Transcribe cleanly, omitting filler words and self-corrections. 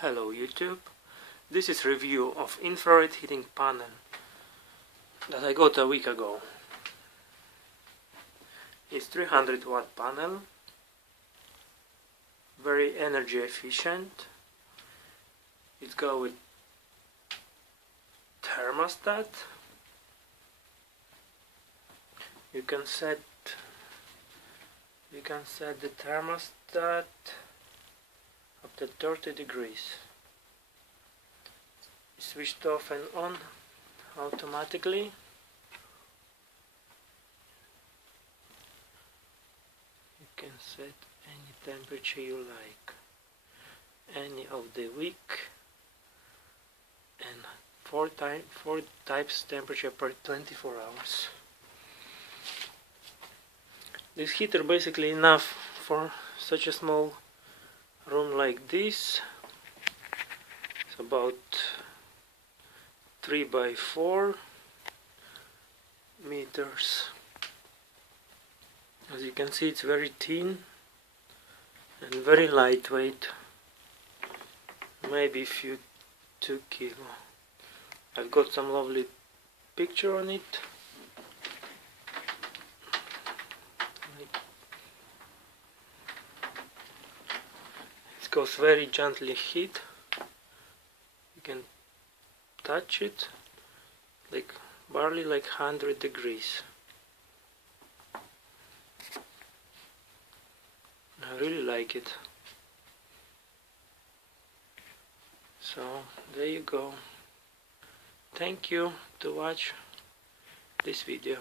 Hello YouTube, this is review of infrared heating panel that I got a week ago. It's 300 watt panel, very energy efficient. It goes with thermostat. You can set the thermostat up to 30 degrees. It's switched off and on automatically. You can set any temperature you like, any of the week, and four types temperature per 24 hours. This heater basically enough for such a small room like this. It's about 3 by 4 meters. As you can see, it's very thin and very lightweight, maybe a few 2 kilo. I've got some lovely picture on it. It goes very gently heat. You can touch it like barely like 100 degrees. I really like it. So there you go. Thank you to watch this video.